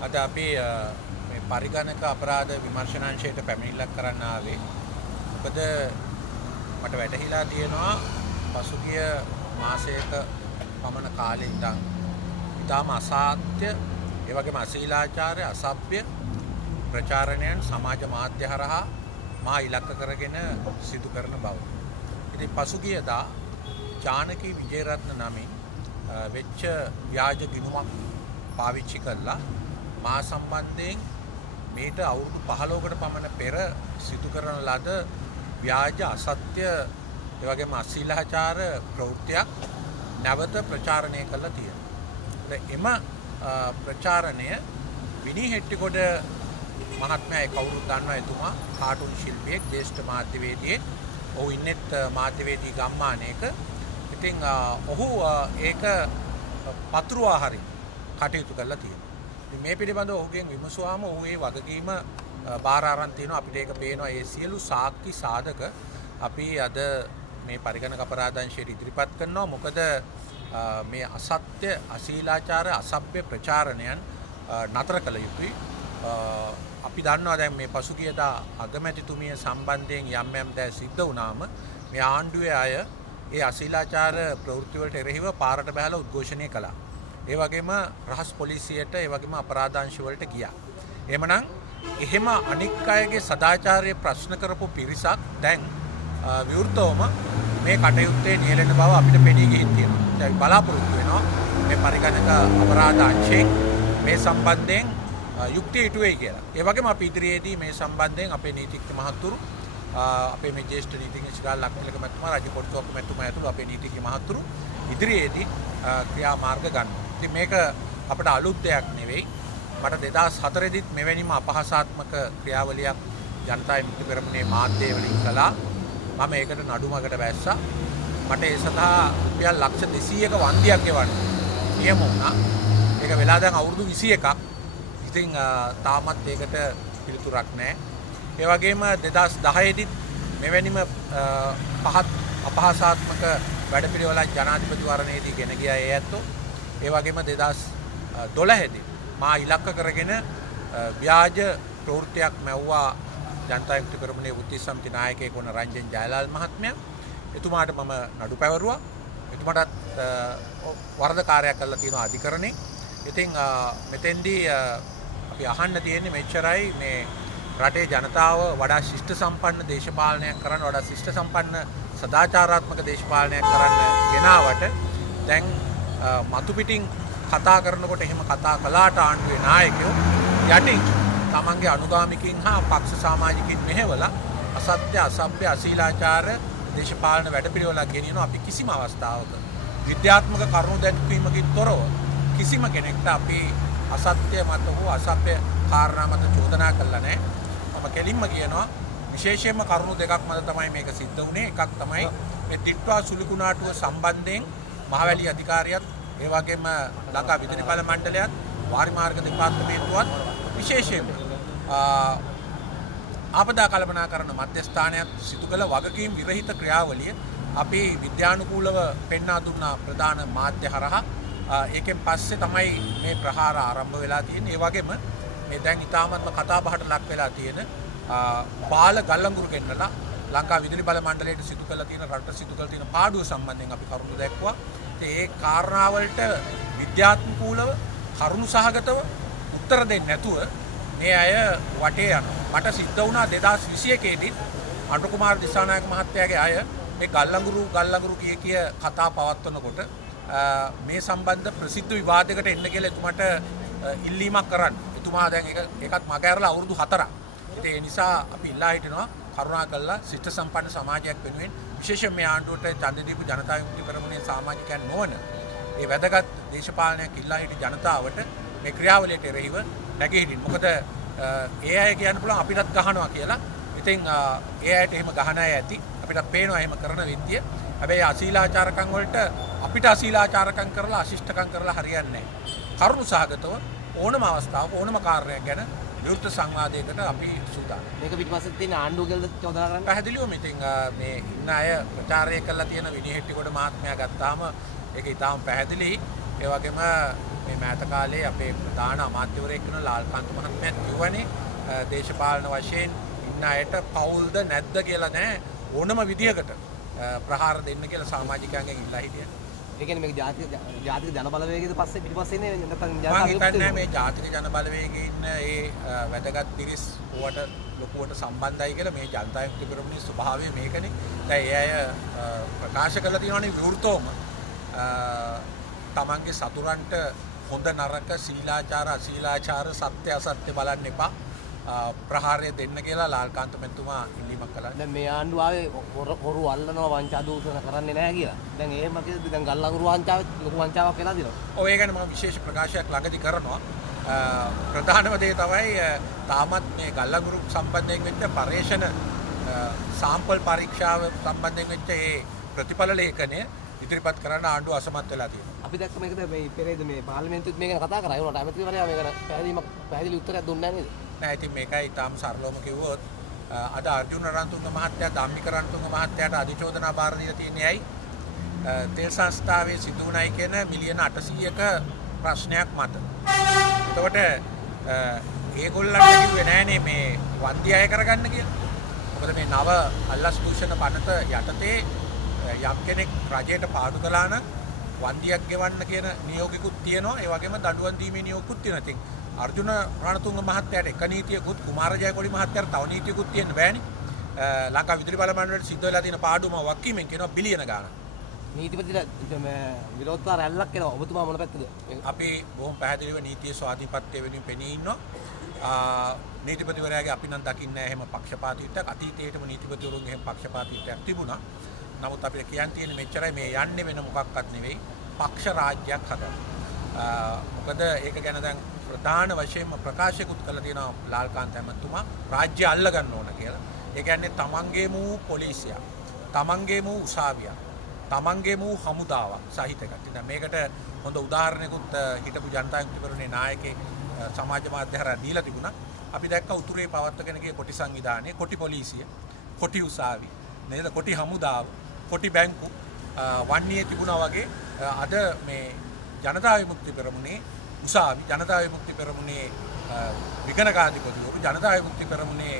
අද අපි මේ පරිගණක අපරාධ විමර්ශනාංශයට පැමිණිල්ලක් කරන්න ආවේ. මොකද මට වැටහිලා තියෙනවා පසුගිය මාසයක පමණ කාලේ ඉඳන් ඉතාම අසාත්‍ය ඒ වගේම අශීලාචාරය අසභ්‍ය ප්‍රචාරණයන් සමාජ මාධ්‍ය හරහා මා ඉලක්ක කරගෙන සිදු කරන බව. ඉතින් පසුගියදා ජානකී විජේරත්න නමින් වෙච්ච ව්‍යාජ ගිණුමක් පාවිච්චි කළා මා සම්බන්ධයෙන් මේට අවුරුදු 15කට පමණ පෙර සිදු කරන ලද ව්‍යාජ අසත්‍ය ඒ වගේම අශීලාචාර ප්‍රවෘත්තියක් නැවත ප්‍රචාරණය කළා තියෙනවා. එම ප්‍රචාරණය විනී හෙට්ටිගොඩ මහත්මයා කවුරුත් දන්නවා එතුමා කාටුන් ශිල්පියෙක් ජ්‍යෙෂ්ඨ මාධ්‍යවේදියෙක්. ඔහු ඉන්නෙත් මාධ්‍යවේදී ගම්මානයක. ඉතින් ඔහු ඒක පතුරුවා හරි කටයුතු කරලා තියෙනවා. ඉතින් මේ පිළිබඳව ඔහුගෙන් විමසුවාම ඔහු ඒ වගකීම බාර අරන් තියෙනවා. අපිට ඒක පේනවා ඒ සියලු සාක්ෂි සාධක අපි අද මේ පරිගණක අපරාධංශයට ඉදිරිපත් කරනවා. මොකද මේ අසත්‍ය අශීලාචාර අසභ්‍ය ප්‍රචාරණයන් නතර කළ යුතුයි. අපි දන්නවා දැන් මේ පසුගියදා අගමැතිතුමිය සම්බන්ධයෙන් යම් දෑ සිද්ධ වුණාම මේ ආණ්ඩුවේ අය ඒ අශීලාචාර ප්‍රවෘත්ති වලට එරෙහිව පාරට බහලා උද්ඝෝෂණය කළා. ඒ වගේම රහස් පොලිසියට ඒ වගේම අපරාධාංශ වලට ගියා. එහෙමනම් එහෙම අනික් අයගේ සදාචාරයේ ප්‍රශ්න කරපු පිරිසක් දැන් විවෘතවම මේ කටයුත්තේ නියැලෙන බව අපිට පෙනී ගිහින් තියෙනවා. අපි බලාපොරොත්තු වෙනවා මේ පරිගණක අපරාධාංශයෙන් මේ සම්බන්ධයෙන් යුක්තිය ඉටු වෙයි කියලා. ඒ වගේම අපි ඉදිරියේදී මේ සම්බන්ධයෙන් අපේ නීතිඥ මහතුරු අපේ මේ ජ්‍යෙෂ්ඨ නීතිඥ ශිරාල් ලක්මිලක මැතිතුමා රාජ්‍ය කොට්ටුවක මැතිතුමා ඇතුළු අපේ නීතිඥ මහතුරු ඉදිරියේදී ක්‍රියාමාර්ග ගන්නවා. ඉතින් මේක අපට අලුත් දෙයක් නෙවෙයි. මට 2004 දිත් මෙවැනිම අපහාසාත්මක ක්‍රියාවලියක් ජනතා විමුක්ති පෙරමුණේ මාධ්‍ය වලින් කළා. මම ඒකට නඩුමකට වැස්සා. මට ඒ සඳහා රුපියල් ලක්ෂ 200ක වන්දියක් ගෙවන්න නියම වුණා. ඒක වෙලා දැන් අවුරුදු 21ක්. ඉතින් තාමත් ඒකට පිළිතුරක් නැහැ. ඒ වගේම 2010 දිත් මෙවැනිම පහත් අපහාසාත්මක වැඩපිළිවෙලක් ජනාධිපතිවරණයේදී ගෙන ගියා ඒ ඇත්තෝ. ඒ වගේම 2012 දී මා ඉලක්ක කරගෙන ව්‍යාජ ප්‍රවෘත්තියක් මැව්වා ජනතා විමුක්ති පෙරමුණේ වෘත්ති සමිති නායකයෙකු වන රංජන් ජයලාල් මහත්මයා. එතුමාට මම නඩු පැවරුවා. එතුමාටත් වරදකාරයක් කළා තියෙනවා අධිකරණේ. ඉතින් මෙතෙන්දී අපි අහන්න තියෙන්නේ මෙච්චරයි මේ රටේ ජනතාව වඩා ශිෂ්ට සම්පන්න දේශපාලනයක් කරන්න වඩා ශිෂ්ට සම්පන්න සදාචාරාත්මක දේශපාලනයක් කරන්න ගෙනාවට දැන් මතු පිටින් කතා කරනකොට එහෙම කතා කළාට ආණ්ඩුවේ නායකයෝ යටින් තමන්ගේ අනුගාමිකින් හා පක්ෂ සමාජිකින් මෙහෙवला අසත්‍ය අසභ්‍ය අශීලාචාර දේශපාලන වැඩපිළිවෙලක් ගෙනියනවා. අපි කිසිම අවස්ථාවක විද්‍යාත්මක කරුණු දැක්වීමකින් තොරව කිසිම කෙනෙක්ට අපි අසත්‍ය මත හෝ අසභ්‍ය කාරණා මත චෝදනා කළා නැහැ. මම කෙලින්ම කියනවා විශේෂයෙන්ම කරුණු දෙකක් මත තමයි මේක සිද්ධ වුණේ. එකක් තමයි මේ තිට්වා සුළුකුණාටුව සම්බන්ධයෙන් මහවැලි අධිකාරියත් ඒ වගේම ලංකා විදුලි බල මණ්ඩලයත් වාරි මාර්ග දෙපාර්තමේන්තුවත් විශේෂයෙන්ම ආපදා කළමනාකරණ මධ්‍යස්ථානයත් සිදු කළ වගකීම් විරහිත ක්‍රියාවලිය අපි විද්‍යානුකූලව පෙන්වා දුන්නා ප්‍රධාන මාධ්‍ය හරහා. ඒකෙන් පස්සේ තමයි මේ ප්‍රහාර ආරම්භ වෙලා තියෙන්නේ. ඒ වගේම මේ දැන් ඉතාමත්ම කතා බහට ලක් වෙලා තියෙන බාල ගල්ලංගුරු ගෙන්නලා ලංකා විදුලි බල මණ්ඩලයට සිදු කරලා තියෙන රට සිදු කරලා තියෙන පාඩුව සම්බන්ධයෙන් අපි කරුණු දැක්වුවා. ඒ කාරණාවලට විද්‍යාත්මකූලව කරුණු සහගතව උත්තර දෙන්නේ නැතුව මේ අය වටේ යනවා. මට සිද්ධ වුණා 2021 දී අනුර කුමාර දිසානායක මහත්තයාගේ අය මේ ගල්ලංගුරු කිය කතා පවත්වනකොට මේ සම්බන්ධ ප්‍රසිද්ධ විවාදයකට එන්න කියලා එතුමාට ඉල්ලීමක් කරන්න. එතුමා දැන් ඒකත් මගහැරලා අවුරුදු 4ක්. ඒ නිසා අපි ඉල්ලා හිටිනවා කරුණාකරලා ශිෂ්ට සම්පන්න සමාජයක් වෙනුවෙන් විශේෂයෙන් මේ ආණ්ඩුවට ඡන්ද දීපු ජනතා විමුක්ති පෙරමුණේ සමාජිකයන් නොවන ඒ වැදගත් දේශපාලනයක් ඉල්ලා හිටි ජනතාවට මේ ක්‍රියාවලියට එරෙහිව නැගෙහිටින්. මොකද ඒ අය කියන්න පුළුවන් අපිටත් ගහනවා කියලා. ඉතින් ඒ අයට එහෙම ගහන අය ඇති. අපිටත් පේනවා එහෙම කරන විදිය. හැබැයි අශීලාචාරකම් වලට අපිට අශීලාචාරකම් කරලා අශිෂ්ටකම් කරලා හරියන්නේ නැහැ. කරුණු සහගතව ඕනම අවස්ථාවක ඕනම කාර්යයක් ගැන විවෘත සංවාදයකට අපි සූදානම්. මේක පිටිපස්සෙ තියෙන ආණ්ඩුව කියලා චෝදනා කරන්නේ පැහැදිලිවම ඉතින් මේ ඉන්න අය ප්‍රචාරය කරලා තියෙන විනී හෙට්ටිගොඩ මහත්මයා ගත්තාම ඒක ඊටාම පැහැදිලි. ඒ වගේම මේ මෑත කාලේ අපේ ප්‍රධාන අමාත්‍යවරයෙක් වෙන ලාල්කාන්ත මහත්මයා කිව්වනේ දේශපාලන වශයෙන් ඉන්න අයට පවුල්ද නැද්ද කියලා නෑ ඕනම විදියකට ප්‍රහාර දෙන්න කියලා සමාජිකයන්ගෙන් ඉල්ලා හිටියා. ඒ කියන්නේ මේක ජාතික ජන බලවේගයේද පස්සේ පිටිපස්සේ ඉන්නේ නැත්නම් මම හිතන්නේ මේ ජාතික ජන බලවේගයේ ඉන්න ඒ වැදගත් පිරිස් ඕවට ලොකුවට සම්බන්ධයි කියලා මේ ජනතා විමුක්ති පෙරමුණේ ස්වභාවය මේකනේ. දැන් ඒ අය ප්‍රකාශ කළා තියෙනවානේ විවෘතවම තමන්ගේ සතුරන්ට හොඳ නරක සීලාචාර අශීලාචාර සත්‍ය අසත්‍ය බලන්න එපා. ප්‍රහාරය දෙන්න කියලා ලාල්කාන්ත මැතිතුමා ඉල්ලීමක් කළා. දැන් මේ ආණ්ඩුව ආවේ හොරු අල්ලනවා වංචා දූෂණ කරන්නේ නැහැ කියලා. දැන් එහෙම කිව්වද දැන් ගල්ලඟුරු වංචාවෙත් ලොකු වංචාවක් වෙලා දිනවා. ඔව් ඒ ගැන මම විශේෂ ප්‍රකාශයක් ළඟදී කරනවා. ප්‍රධානම දේ තමයි තාමත් මේ ගල්ලඟුරු සම්බන්ධයෙන් වෙච්ච පරීක්ෂණ සාම්පල් පරීක්ෂාව සම්බන්ධයෙන් වෙච්ච ඒ ප්‍රතිඵල ලේඛනය ඉදිරිපත් කරන්න ආණ්ඩුව අසමත් වෙලා තියෙනවා. අපි දැක්ක මේකද මේ පෙරේද මේ පාර්ලිමේන්තුවෙත් මේ ගැන කතා කරා. ඒ වුණාට ඇමතිවරයා මේකට පැහැදිලි උත්තරයක් දුන්නේ නැහැ නේද? නෑ ඉතින් මේකයි ඊටාම සරලවම කිව්වොත් අද අර්ජුන රන්තුංග මහත්තයා ධම්මික රන්තුංග මහත්තයාට අධිචෝදනා භාර දීලා තියෙන්නේ ඇයි? තෙල් සංස්ථාවේ සිදු වුණයි කියන මිලියන 800ක ප්‍රශ්නයක් මත. එතකොට ඒගොල්ලන්ට කිව්වේ නෑනේ මේ වන්දි අය කරගන්න කියලා. මොකද මේ නව අල්ලස් දූෂණ පනත යටතේ යම් කෙනෙක් රජයට පාඩු කළා නම් වන්දියක් ගෙවන්න කියන නියෝගිකුත් තියෙනවා. ඒ වගේම දඬුවම් දීමේ නියෝගකුත් තියෙනවා. ඉතින් අර්ජුන රණතුංග මහත්තයාට එක නීතියකුත් කුමාර ජයකොඩි මහත්තයාට තව නීතියකුත් තියෙන්න බෑනේ. ලංකා විදුලි බල මණ්ඩලයට සිද්ධ වෙලා තියෙන පාඩුවම වක්කීමෙන් කියනවා බිලියන ගාණක්. නීතිපතිලා විරෝධතා රැල්ලක් කරනවා. ඔබතුමා මොන පැත්තද? අපි බොහොම පැහැදිලිව නීතිය ස්වාධීනපත්‍ය වෙනුවෙන් පෙනී ඉන්නවා. නීතිපතිවරයාගේ අපි නම් දකින්නේ නැහැ එහෙම පක්ෂපාතීත්වයක්. අතීතයේටම නීතිපතිවරුන්ගේ එහෙම පක්ෂපාතීත්වයක් තිබුණා. නමුත් අපිට කියන්න තියෙන්නේ මෙච්චරයි මේ යන්නේ වෙන මොකක්වත් නෙවෙයි. පක්ෂ රාජ්‍යයක් හදන්න. මොකද ඒක ගැන දැන් ප්‍රධාන වශයෙන්ම ප්‍රකාශයකුත් කළා තියෙනවා ලාල්කාන්ත ඇමතුමා රාජ්‍ය අල්ල ගන්න ඕන කියලා. ඒ කියන්නේ තමන්ගේම වූ පොලිසිය, තමන්ගේම වූ උසාවියක්, තමන්ගේම වූ හමුදාවක් සහිත එකක්. ඉතින් මේකට හොඳ උදාහරණයකුත් හිටපු ජනතා විමුක්ති පෙරමුණේ නායකයෙක් සමාජ මාධ්‍ය හරහා දීලා තිබුණා. අපි දැක්ක උතුරේ පවත්වගෙන ගිය කොටි සංවිධානය, කොටි පොලිසිය, කොටි උසාවිය, නේද? කොටි හමුදාව, කොටි බැංකු වන්නේ තිබුණා වගේ අද මේ ජනතා විමුක්ති පෙරමුණේ උසාවි, ජනතා විමුක්ති පෙරමුණේ විගණකාධිපතිවරු, ජනතා විමුක්ති පෙරමුණේ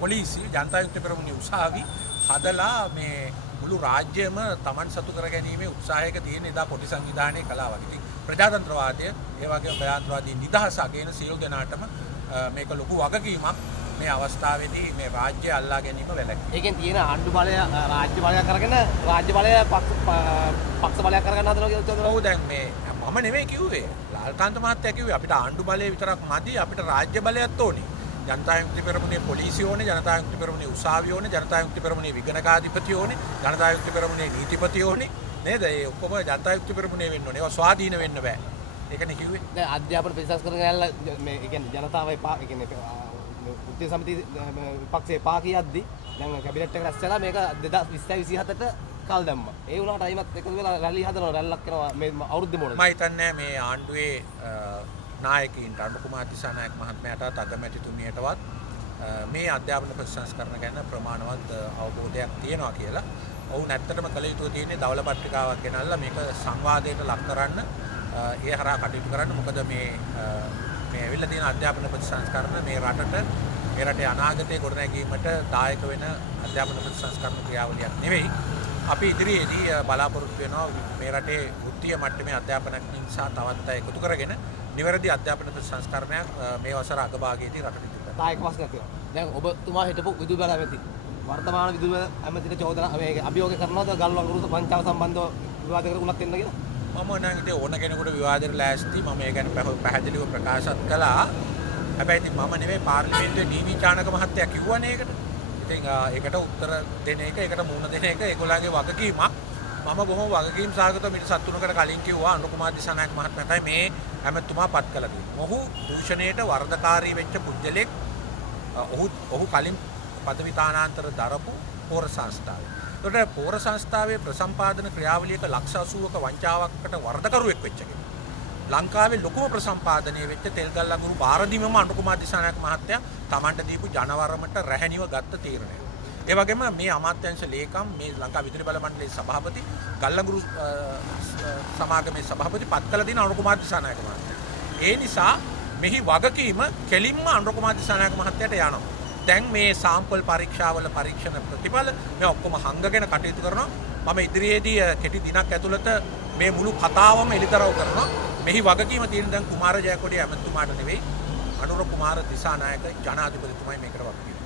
පොලිසිය, ජනතා විමුක්ති පෙරමුණේ උසාවි හදලා මේ මුළු රාජ්‍යයම Taman සතු කර ගැනීමේ උත්සාහයක තියෙන එදා කොටි සංවිධානයේ කලාවක්. ඉතින් ප්‍රජාතන්ත්‍රවාදය, ඒ වගේම ප්‍රජාතන්ත්‍රවාදී නිදහස අගයන සියලු දෙනාටම මේක ලොකු වගකීමක් මේ අවස්ථාවේදී මේ රාජ්‍ය අල්ලා ගැනීම වැළැක්වීම. ඒකෙන් තියෙන ආණ්ඩු බලය රාජ්‍ය බලයක් කරගෙන රාජ්‍ය බලය පක්ෂ බලයක් කරගන්න හදනවා කියලා හිතනවා. ඔව් දැන් මේ මම නෙමෙයි කිව්වේ. ලාල්කාන්ත මහත්තයා කිව්වේ අපිට ආණ්ඩු බලය විතරක් මදි, අපිට රාජ්‍ය බලයත් ඕනේ. ජනතා විමුක්ති පෙරමුණේ පොලිසිය ඕනේ, ජනතා විමුක්ති පෙරමුණේ උසාවිය ඕනේ, ජනතා විමුක්ති පෙරමුණේ විගණකාධිපති ඕනේ, ජනතා විමුක්ති පෙරමුණේ නීතිපති ඕනේ. නේද? ඒ ඔක්කොම ජනතා විමුක්ති පෙරමුණේ වෙන්න ඕනේ. ඒවා ස්වාධීන වෙන්න බෑ. ඒකනේ කිව්වේ. දැන් අධ්‍යාපන ප්‍රතිසංස්කරණ කරගෙන යලා මේ කියන්නේ ජනතාව එපා, ඒ කියන්නේ උද්දේශ සමිති විපක්ෂේ පා කියද්දි දැන් කැබිනට් එක රැස් වෙලා මේක 2027 ට කල් දැම්මා. ඒ වුණාට අයිමත් එකතු වෙලා රැලි හදනවා, රැල්ලක් කරනවා මේ අවුරුද්ද මොනද? මම හිතන්නේ මේ ආණ්ඩුවේ නායකයින්ට අනුර කුමාර දිසානායක මහත්මයාටත් අගමැතිතුමියටවත් මේ අධ්‍යාපන ප්‍රතිසංස්කරණ ගැන ප්‍රමාණවත් අවබෝධයක් තියෙනවා කියලා. ඔවුන් ඇත්තටම කළ යුතු තියෙන්නේ දවල පත්‍රිකාවක් ගෙනල්ලා මේක සංවාදයට ලක් කරන්න, ඒ හරහා කටයුතු කරන්න. මොකද මේ ඇවිල්ලා තියෙන අධ්‍යාපන ප්‍රතිසංස්කරණ මේ රටේ අනාගතයේ ගොඩනැගීමට දායක වෙන අධ්‍යාපන ප්‍රතිසංස්කරණ ක්‍රියාවලියක් නෙවෙයි. අපි ඉදිරියේදී බලාපොරොත්තු වෙනවා මේ රටේ වෘත්තීය මට්ටමේ අධ්‍යාපනඥයින් සහ තවත් අය එකතු කරගෙන නිවැරදි අධ්‍යාපන ප්‍රතිසංස්කරණයක් මේ වසර අගභාගයේදී රටට ඉදිරිපත්. දායක ප්‍රශ්නයක් තියෙනවා. දැන් ඔබතුමා හිටපු විදුලි බල ඇමති වර්තමාන විදුලි බල ඇමතිට චෝදනා මේ අභියෝග කරනවද ගල්වඟුරු වංචාව සම්බන්ධව විවාද කර උනත් වෙන්න කියලා? මම නම් ඉතින් ඕන කෙනෙකුට විවාදෙට ලෑස්ති. මම ඒ ගැන පැහැදිලිව ප්‍රකාශත් කළා. හැබැයි ඉතින් මම නෙමෙයි පාර්ලිමේන්තුවේ ඩී.වී. චානක මහත්තයා කිව්වනේ ඒකට. ඉතින් ඒකට උත්තර දෙන එක, ඒකට මුහුණ දෙන එක ඒගොල්ලන්ගේ වගකීමක්. මම බොහොම වගකීම් සහගතව මිනිත් සත්තුනකට කලින් කිව්වා අනුර කුමාර දිසානායක මහත්මයාටයි මේ ඇමතුමා පත් කළා කියලා. මොහු දූෂණයට වරදකාරී වෙච්ච පුද්ගලෙක්. ඔහු කලින් පදවි තානාන්තර දරපු පෝර සංස්ථාවේ. ඒකට පෝර සංස්ථාවේ ප්‍රසම්පාදන ක්‍රියාවලියක ලක්ෂ 80ක වංචාවකට වරදකරුවෙක් වෙච්ච කෙනෙක්. ලංකාවේ ලොකුම ප්‍රසම්පාදනය වෙච්ච තෙල්ගල් අඟුරු බාරදීමම අනුර කුමාර දිසානායක මහත්තයා Tamanට දීපු ජනවරමට රැහැනිව ගත්ත තීරණය. ඒ වගේම මේ අමාත්‍යාංශ ලේකම් මේ ලංකා විදුලි බල මණ්ඩලයේ සභාපති ගල්ලගුරු සමාගමේ සභාපති පත් කළ තියෙන අනුර කුමාර දිසානායක මහත්තයා. ඒ නිසා මෙහි වගකීම කෙලින්ම අනුර කුමාර දිසානායක මහත්තයාට යනවා. දැන් මේ සාම්පල් පරීක්ෂාවල පරීක්ෂණ ප්‍රතිඵල මේ ඔක්කොම හංගගෙන කටයුතු කරනවා. මම ඉදිරියේදී කෙටි දිනක් ඇතුළත මේ මුළු කතාවම එළිදරව් කරනවා. මෙහි වගකීම තියෙන දැන් කුමාර ජයකොඩි ඇමතුමාට නෙවෙයි අනුර කුමාර දිසානායක ජනාධිපතිතුමයි මේකට වගකීම.